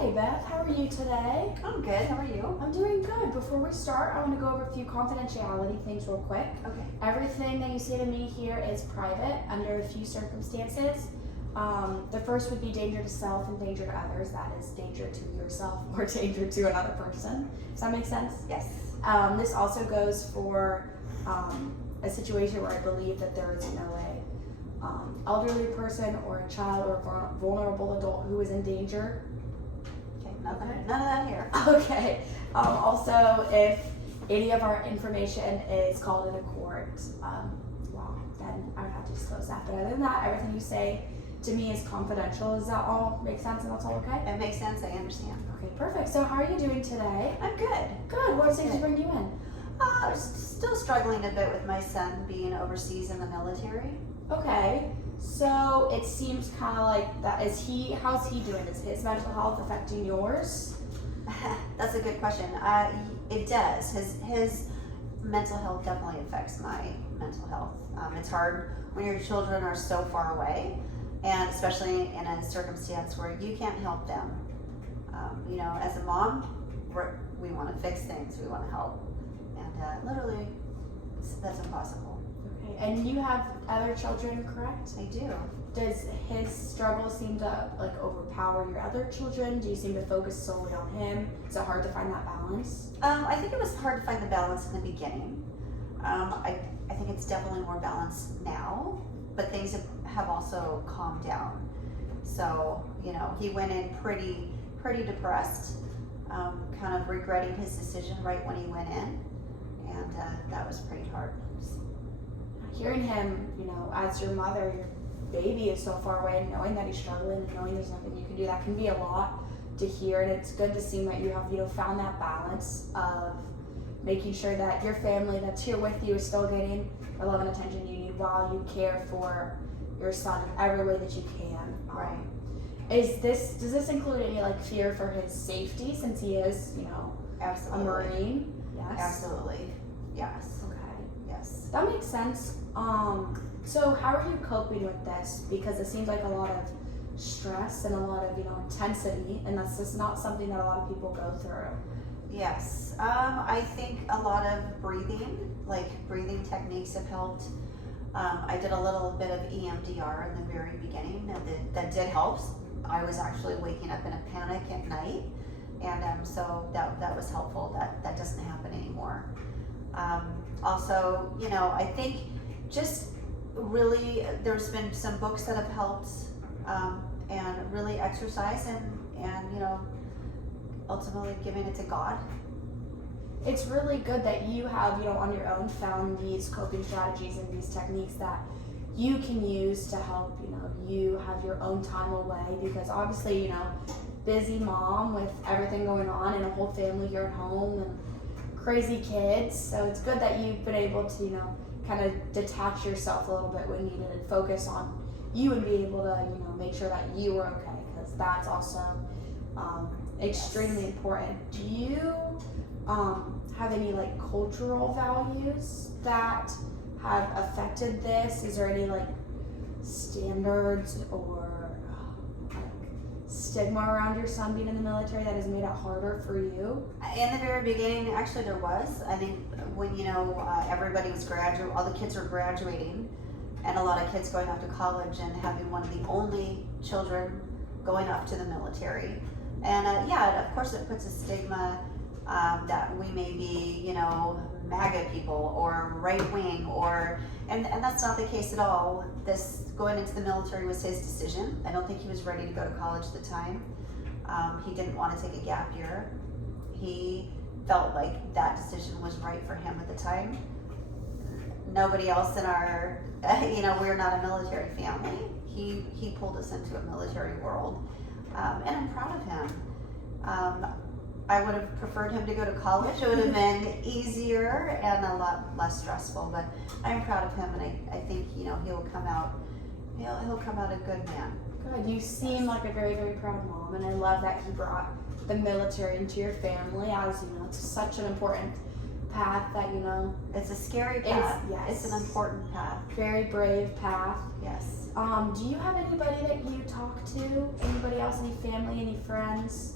Hi Beth, how are you today? I'm good. How are you? I'm doing good. Before we start, I want to go over a few confidentiality things real quick. Okay. Everything that you say to me here is private under a few circumstances. The first would be danger to self and danger to others. That is danger to yourself or danger to another person. Does that make sense? Yes. This also goes for a situation where I believe that there is elderly person or a child or a vulnerable adult who is in danger. Okay. None of that here. Okay. Also, if any of our information is called in a court, then I would have to disclose that. But other than that, everything you say to me is confidential. Does that all make sense and that's all okay? It makes sense. I understand. Okay, perfect. So how are you doing today? I'm good. Good. What things bring you in? I'm still struggling a bit with my son being overseas in the military. Okay. So it seems kind of like that. How's he doing? Is his mental health affecting yours? That's a good question. It does. His mental health definitely affects my mental health. It's hard when your children are so far away, and especially in a circumstance where you can't help them. As a mom, we want to fix things. We want to help, and literally, that's impossible. Okay. And you have other children, correct? I do. Does his struggle seem to overpower your other children? Do you seem to focus solely on him? Is it hard to find that balance? I think it was hard to find the balance in the beginning. I think it's definitely more balanced now, but things have also calmed down. So, he went in pretty depressed, kind of regretting his decision right when he went in, and that was pretty hard. Hearing him, as your mother, your baby is so far away, and knowing that he's struggling and knowing there's nothing you can do, that can be a lot to hear. And it's good to see that you have found that balance of making sure that your family that's here with you is still getting the love and attention you need while you care for your son in every way that you can. Right. Does this include any fear for his safety, since he is Absolutely. a Marine? Yes. Absolutely. Yes. Okay. Yes. That makes sense. So how are you coping with this? Because it seems like a lot of stress and a lot of intensity, and that's just not something that a lot of people go through. Yes. I think a lot of breathing techniques have helped. I did a little bit of EMDR in the very beginning, and that did help. I was actually waking up in a panic at night, and so that was helpful. That doesn't happen anymore. Also, I think just really there's been some books that have helped, and really exercise and ultimately giving it to God. It's really good that you have, on your own found these coping strategies and these techniques that you can use to help, you have your own time away, because obviously, busy mom with everything going on and a whole family here at home and crazy kids. So it's good that you've been able to, kind of detach yourself a little bit when needed and focus on you and be able to, make sure that you are okay, because that's also extremely important. Do you have any cultural values that have affected this? Is there any standards or stigma around your son being in the military that has made it harder for you? In the very beginning, actually there was. I think when everybody was all the kids were graduating, and a lot of kids going off to college, and having one of the only children going off to the military. And of course it puts a stigma that we may be, MAGA people or right wing, and that's not the case at all. This going into the military was his decision. I don't think he was ready to go to college at the time. He didn't want to take a gap year. He felt like that decision was right for him at the time. Nobody else in our, we're not a military family. He pulled us into a military world, and I'm proud of him. I would have preferred him to go to college. It would have been easier and a lot less stressful. But I'm proud of him, and I think he'll come out a good man. Good. You seem like a very, very proud mom, and I love that he brought the military into your family. As it's such an important path that It's a scary path. Yes. It's an important path. Very brave path. Yes. Do you have anybody that you talk to? Anybody else? Any family? Any friends?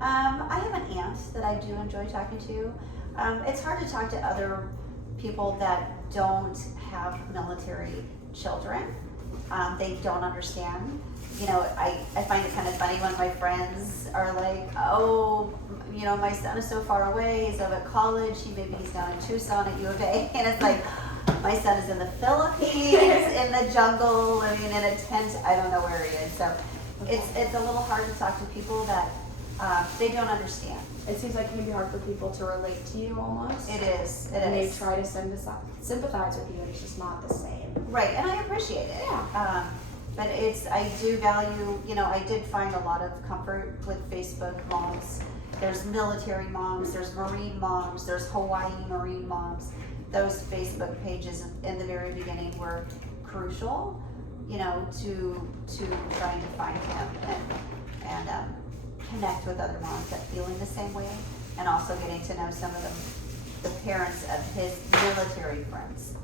I have an aunt that I do enjoy talking to. It's hard to talk to other people that don't have military children. They don't understand. You know, I find it kind of funny when my friends are like, oh, you know, my son is so far away, he's out at college, he's down in Tucson at U of A, and it's like, my son is in the Philippines, in the jungle, living in a tent, I don't know where he is. So it's a little hard to talk to people that they don't understand. It seems like it can be hard for people to relate to you almost. It is. And they try to sympathize with you, and it's just not the same. Right, and I appreciate it. Yeah. But I do value, you know, I did find a lot of comfort with Facebook moms. There's military moms, there's Marine moms, there's Hawaii Marine moms. Those Facebook pages in the very beginning were crucial, you know, to trying to find him and connect with other moms that feeling the same way, and also getting to know some of the parents of his military friends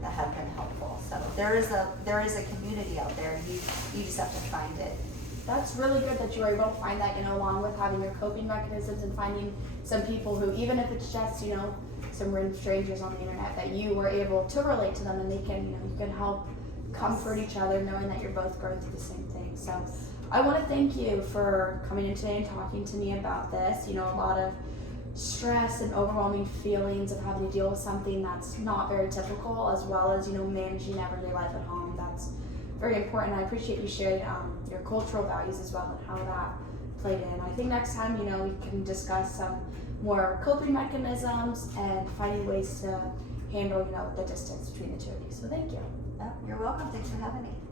that have been helpful. So there is a community out there, and you just have to find it. That's really good that you were able to find that, you know, along with having your coping mechanisms and finding some people who, even if it's just, you know, some random strangers on the internet, that you were able to relate to them, and they can, you know, you can help comfort each other knowing that you're both going through the same thing. So I want to thank you for coming in today and talking to me about this. You know, a lot of stress and overwhelming feelings of having to deal with something that's not very typical, as well as, you know, managing everyday life at home. That's very important. I appreciate you sharing your cultural values as well and how that played in. I think next time, you know, we can discuss some more coping mechanisms and finding ways to handle, you know, the distance between the two of you. So thank you. You're welcome. Thanks for having me.